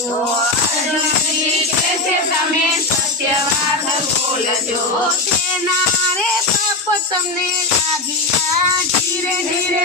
બોલજો તમે સત્યવાદ બોલજો. તેના પાપ તમને લાગ્યા ધીરે ધીરે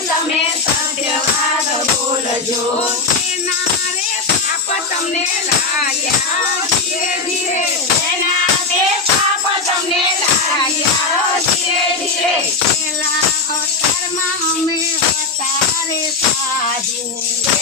તમે સત્યવાદ બોલજો નારે પાપ તમને લાગ્યા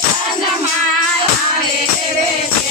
Under Mai, Ale